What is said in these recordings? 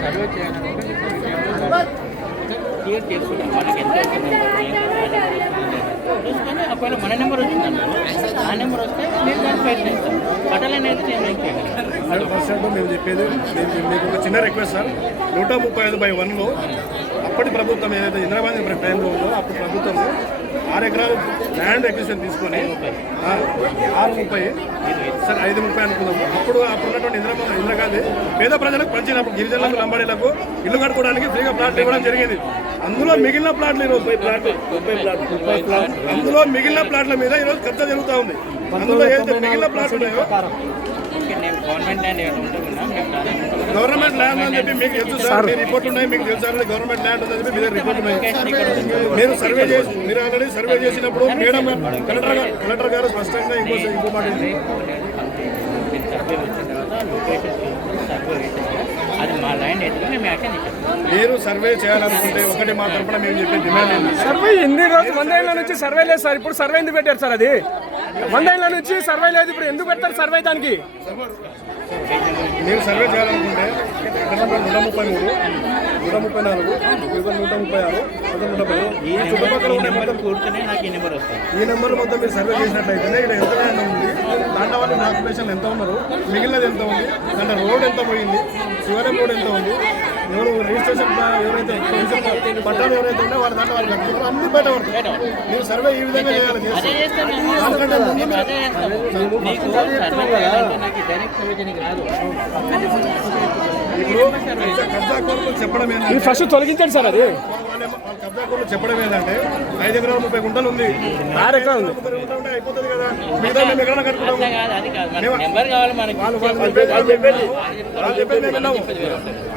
Survey clear చేసుకుంటాం మనకి ఎంత చూసుకొని ఒకవేళ మన నెంబర్ వచ్చిందన్నారు ఆ నెంబర్ వస్తే నేను దాన్ని ప్రయత్నిస్తాను పటల్ అనేది నేను ఏం చేయగలను హండ్రెడ్ మేము చెప్పేది మేము మీకు ఒక చిన్న రిక్వెస్ట్ సార్. నూట ముప్పై ఐదు బై వన్లో అప్పటి ప్రభుత్వం ఏదైతే ఇందిరాగాంధీ టైంలో ఉందో అప్పుడు ప్రభుత్వం ఆరు ఎకరాలు ల్యాండ్ ఎక్విజిషన్ తీసుకొని ఆరు ముప్పై సరే ఐదు ముప్పై అనుకున్నాము అప్పుడు అప్పుడు ఉన్నటువంటి ఇందిరా ఇందిరాగాంధీ పేద ప్రజలకు పంచినప్పుడు గిరిజనులకు లంబాడీలకు ఇల్లు కట్టుకోవడానికి ఫ్రీగా ప్లాట్లు ఇవ్వడం జరిగింది. అందులో మిగిలిన ప్లాట్లు ఈరోజు అందులో మిగిలిన ప్లాట్ల మీద ఈరోజు కబ్జా జరుగుతూ ఉంది. అందులో ఏదైతే మిగిలిన ప్లాట్లు ఉన్నాయో గవర్నమెంట్ ల్యాండ్ అని చెప్పి మీకు తెలుసు సార్ మీ రిపోర్ట్ ఉన్నాయి మీకు తెలుసు సార్ గవర్నమెంట్ ల్యాండ్ ఉందని చెప్పి మీ దగ్గర రిపోర్ట్ ఉన్నాయి. మీరు సర్వే చేసి మీరు ఆల్రెడీ సర్వే చేసినప్పుడు మేడం కలెక్టర్ గారు కలెక్టర్ గారు స్పష్టంగా ఇంకో ఇంకో మాట అది మా ల్యాండ్ అయితే మేము యాక్షన్ మీరు సర్వే చేయాలనుకుంటే ఒకటి మా తరపున మేము చెప్పే డిమాండ్ సర్వే ఎన్ని రోజులు వందేళ్ళ నుంచి సర్వే లేదు సార్. ఇప్పుడు సర్వే ఎందుకు పెట్టారు సార్ అది? వందేళ్ళ నుంచి సర్వే లేదు ఇప్పుడు ఎందుకు పెడతారు సర్వే దానికి? మీరు సర్వే చేయాలనుకుంటే నూట ముప్పై మూడు నూట ముప్పై నాలుగు ఇరవై నూట ముప్పై ఆరు నూట పది ఈ నెంబర్ ఈ నెంబర్ కూర్చొని నాకు ఈ నెంబర్ వస్తుంది. ఈ నెంబర్ మొత్తం మీరు సర్వే చేసినట్లయితే ఇక్కడ ఎంత ల్యాండ్ ఉంది దాంట్లో వాళ్ళు ఆక్యుపేషన్ ఎంత ఉన్నారు? మిగిలినది ఎంత ఉంది? దాంట్లో రోడ్ ఎంత పోయింది? శివరం రోడ్ ఎంత ఉంది? ఎవరు రిజిస్ట్రేషన్ ఎవరైతే పట్టాలు ఎవరైతే ఉన్నాయో వాళ్ళ దాంట్లో వాళ్ళు కట్టుకున్నారో అన్ని బయట పడతాయి. మీరు సర్వే ఈ విధంగా చేయాలి. దానికంటే ముందు చెప్పడం ఫస్ట్ తొలగించండి సార్ అది. కబ్జా చెప్పడం ఏంటంటే ఐదు ఎకరాల ముప్పై గుంటలు ఉంది. ఆరు ఎకరాలు ఉంది అయిపోతుంది కదా. మిగతా మేము ఎక్కడ కట్టుకుంటాము.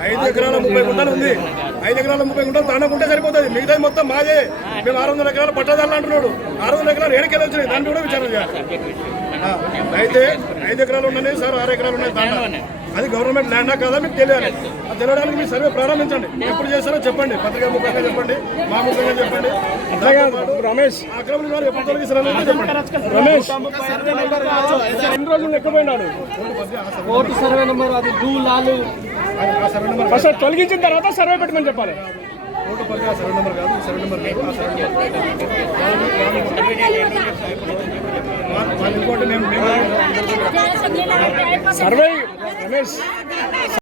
ఐదు ఎకరాల ముప్పై గుంటలు ఉంది. ఐదు ఎకరాల ముప్పై గుంటలు తానకుంటే సరిపోతుంది. మిగతా మొత్తం మాదే. మేము ఆరు వందల ఎకరాలు పట్టదాలు అంటున్నాడు. ఆరు వందల ఎకరాలు ఏడుకెళ్ళి వచ్చినాయి. దాన్ని కూడా విచారణ చేయాలి. అయితే ఐదు ఎకరాలు ఉన్నాయి సార్ ఆరు ఎకరాలు ఉన్నాయి దాంట్లో అది గవర్నమెంట్ ల్యాండా కాదా మీకు తెలియాలి. అది తెలియడానికి మీ సర్వే ప్రారంభించండి. ఎప్పుడు చేస్తారో చెప్పండి. పత్రికా ముఖంగా చెప్పండి మా ముఖంగా చెప్పండి. రమేష్. అక్రమ వారు ఎప్పుడు తొలగిస్తారో చెప్పండి. రమేష్. ఎన్ని రోజులు ఎక్కువ పోయినాడు కోర్టు సర్వే నెంబర్ అది లాలు. ఫస్ట్ తొలగించిన తర్వాత సర్వే పెట్టమని చెప్పాలి. ఓటు సర్వే నెంబర్ కాదు సర్వే నెంబర్ ఇంకోటి మేము సర్వే రమేష్.